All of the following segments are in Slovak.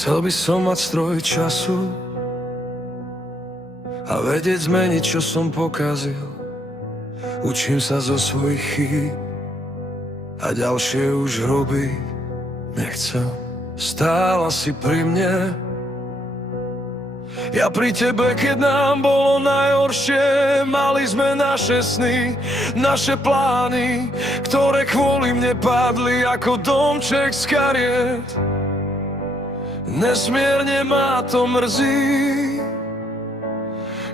Chcel by som mať stroj času a vedieť zmeniť, čo som pokazil. Učím sa zo svojich chýb a ďalšie už robiť nechcem. Stála si pri mne, ja pri tebe, keď nám bolo najhoršie. Mali sme naše sny, naše plány, ktoré kvôli mne padli ako domček z kariet. Nesmierne ma to mrzí.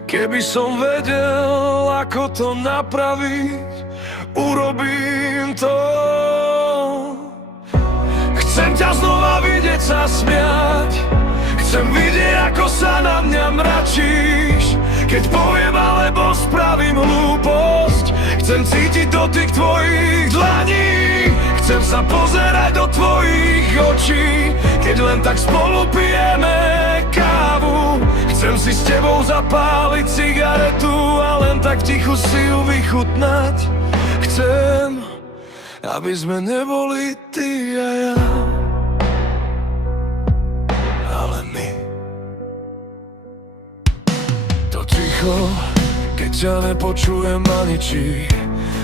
Keby som vedel, ako to napraviť, urobím to. Chcem ťa znova vidieť sa smiať, chcem vidieť, ako sa na mňa mračíš, keď poviem alebo spravím hlúposť. Chcem cítiť dotyk tvojich dlaní, chcem sa pozerať do tvojich očí, keď len tak spolu pijeme kávu. Chcem si s tebou zapáliť cigaretu a len tak tichu si ju vychutnať. Chcem, aby sme neboli ty a ja, ale my. To ticho, keď ťa nepočujem ani či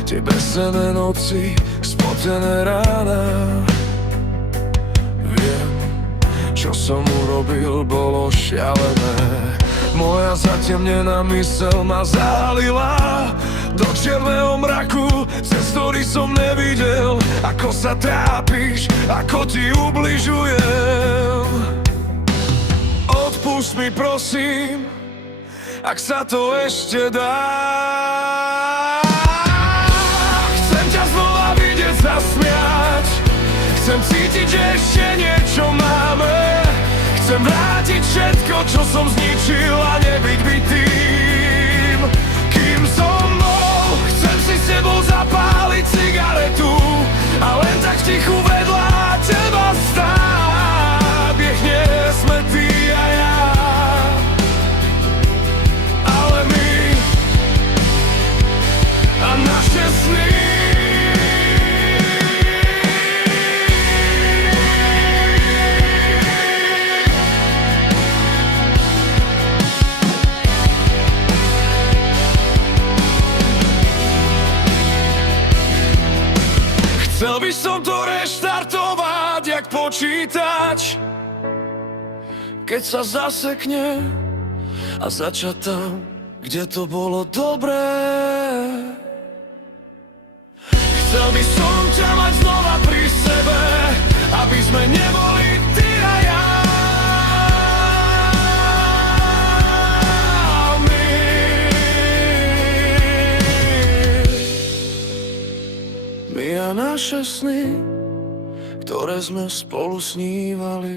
tie bezcenné noci, spotené rána. Viem, čo som urobil, bolo šialené. Moja zatemnená myseľ ma zahalila do čierneho mraku, cez ktorý som nevidel, ako sa trápiš, ako ti ubližujem. Odpusť mi prosím, ak sa to ešte dá. Chcem ťa znova vidieť zasmiať, chcem cítiť, že ešte niečo máme. Chcem vrátiť všetko, čo som zničil a nebyť bitým, kým som bol. Chcem si s tebou zapáliť cigaretu a len tak tichu vedľa teba stáť. Nech nie sme ty a ja, ale my a naše sny. Chcel by som to reštartovať, jak počítač, keď sa zasekne, a začať tam, kde to bolo dobré. Chcel by som ťa mať znova pri sebe, aby sme neboli ty a ja. My a naše sny, ktoré sme spolu snívali.